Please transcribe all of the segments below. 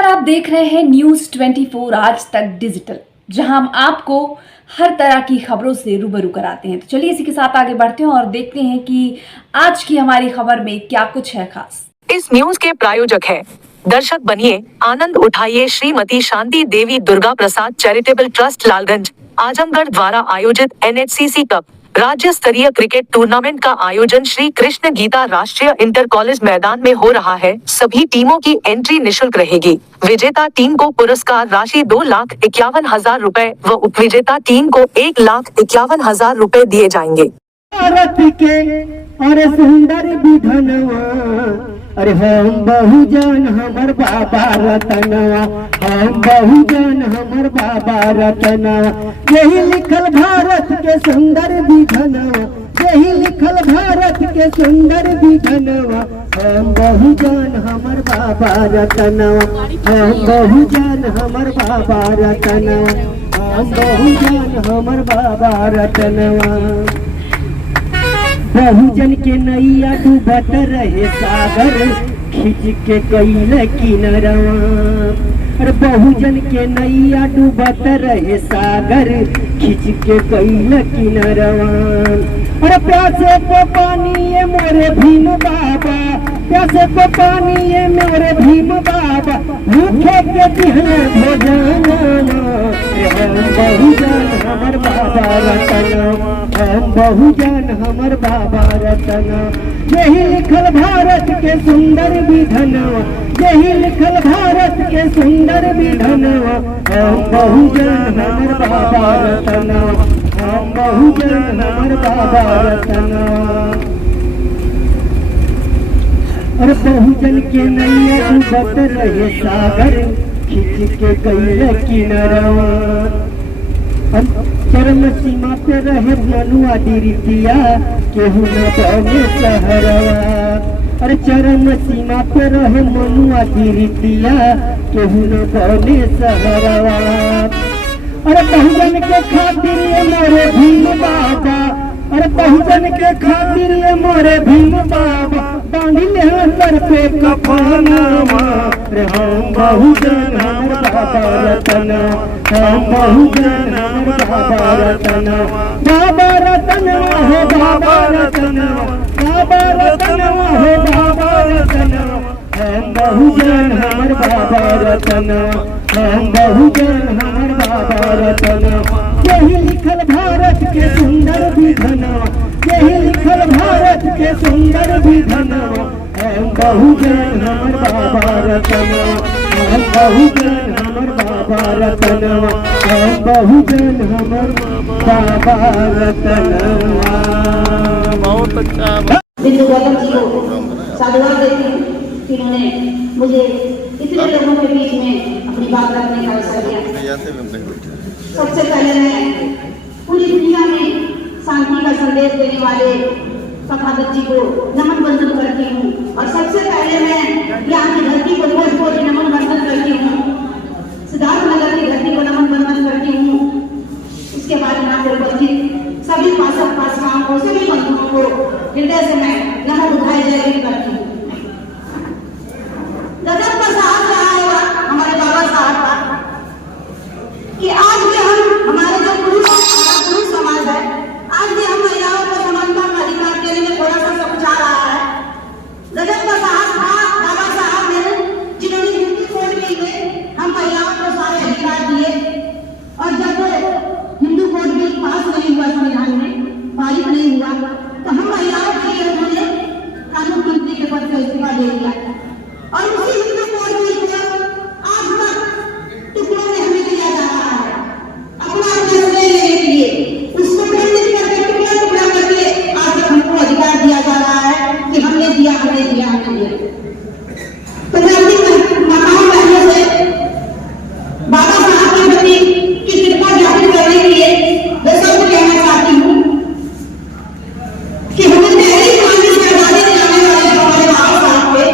नमस्कार, आप देख रहे हैं न्यूज 24 आज तक डिजिटल, जहां हम आपको हर तरह की खबरों से रूबरू कराते हैं। तो चलिए इसी के साथ आगे बढ़ते हैं और देखते हैं कि आज की हमारी खबर में क्या कुछ है खास। इस न्यूज के प्रायोजक है दर्शक बनिए, आनंद उठाइए श्रीमती शांति देवी दुर्गा प्रसाद चैरिटेबल ट्रस्ट लालगंज आजमगढ़ द्वारा आयोजित NHCC कप राज्य स्तरीय क्रिकेट टूर्नामेंट का आयोजन श्री कृष्ण गीता राष्ट्रीय इंटर कॉलेज मैदान में हो रहा है। सभी टीमों की एंट्री निशुल्क रहेगी। विजेता टीम को पुरस्कार राशि 2,51,000 रुपए व उपविजेता टीम को 1,51,000 रुपए दिए जाएंगे। भारत के अरे सुंदर विधनवा, अरे हम बहुजन हमर बाबा रतनवा, हम बहुजन हमर बाबा रतनवा। यही लिखल भारत के सुंदर विधनवा, यही लिखल भारत के सुंदर विधनवा। हम बहुजन हमर बाबा रतनवा, हम बहुजन हमर बाबा रतनवा, हम बहुजन हमर बाबा रतनवा। बहुजन के नैया डूबत रहे सागर, खींच के कैल किनरवा। अरे बहुजन के नैया डूबत रहे सागर, खींच के कैल किनरवा। अरे प्यासे को पानी ये मोरे भीम बाबा, प्यासे को पानी ये मोरे भीम बाबा। भूखे के दिहने भोजनवा, हम बहुजन हमर बाबा रतनवा, हम बहुजन हमर बाबा रतनवा। यही लिखल भारत के सुंदर विधनवा, यही लिखल भारत के सुंदर विधनवा। हम बहुजन हमर बाबा रतनवा, हम बहुजन हमर बाबा रतनवा। और बहुजन के नैया डूबत रहे सागर, खींच के कैल किनरवा। चरम सीमा पे रहे मनुआ रीतिया, केहू न बने सहरवा। अरे चरम सीमा पे रहे मनुआ रीतिया, केहू न बने सहरवा। अरे बहुजन के खातिर ये मोरे भीम बाबा, अरे बहुजन के खातिर ये मोरे भीम बाबा। बांधिले सर पे कफनवा, रे हम बहुजन हमर बाबा रतनवा, हम बहुजन हमर बाबा रतनवा। बाबा रतनवा हो बाबा रतनवा, बाबा रतनवा हो बाबा रतनवा। हम बहुजन हमर बाबा रतनवा, हम बहुजन हमर बाबा रतनवा। यही लिखल भारत के सुंदर विधनवा, यही लिखल भारत के सुंदर विधनवा। हम बहुजन हमर बाबा रतनवा, हम बहुजन हमर बाबा रतनवा, हम बहुजन हमर बाबा रतनवा। बहुत अच्छा। बिंदु गौतम जी को साधुवाद देती हूँ कि उन्होंने मुझे इतने लोगों के बीच में अपनी बात रखने का अवसर दिया। सबसे पहले मैं पूरी दुनिया में शांति का संदेश देने वाले तथागत जी को नमन बंदन करती हूँ। और सबसे पहले मैं यहाँ की धरती को कोट कोट नमन बंदन करती हूँ, सिद्धार्थनगर की धरती को नमन बंदन करती हूँ। उसके बाद यहाँ पर उपस्थित सभी पासक पासवान को, सभी बंधुओं को हृदय से मैं नमन उठाए जय करती हूँ। गजब का साहस रहा होगा हमारे बाबा साहब का कि आज भी हम हमारे जो पुरुष समाज है, आज भी हम महिलाओं को समानता का अधिकार देने में थोड़ा सा सकुचा रहा है। गजब का साहस था बाबा साहब ने, जिन्होंने हिंदू कोड में हम महिलाओं को सारे अधिकार दिए। और जब हिंदू कोड बिल पास नहीं हुआ, संविधान में पारित नहीं हुआ, तो हम महिलाओं के लिए उन्होंने कानून मंत्री के पद से इस्तीफा दे दिया। और उसी हिंदू कोड बिल को आज तक टुकड़ों में हमें दिया जा रहा है अपना फैसले लेने के लिए। उसको खंडित करके टुकड़ा टुकड़ा करके आज तक हमको अधिकार दिया जा रहा है कि हमने दिया, हमने दिया, हमने दिया। तो मैं अपनी माताओं बहनों से बाबा साहब के प्रति की कृपा ज्ञापित करने के लिए मैं सबको कहना चाहती हूँ कि हमें पहली पानी से आजादी दिलाने वाले हमारे बाबा साहब थे।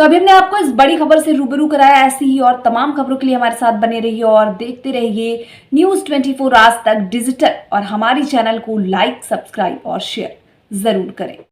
तो अभी हमने आपको इस बड़ी खबर से रूबरू कराया। ऐसी ही और तमाम खबरों के लिए हमारे साथ बने रहिए और देखते रहिए न्यूज़ 24 आज तक डिजिटल, और हमारी चैनल को लाइक, सब्सक्राइब और शेयर जरूर करें।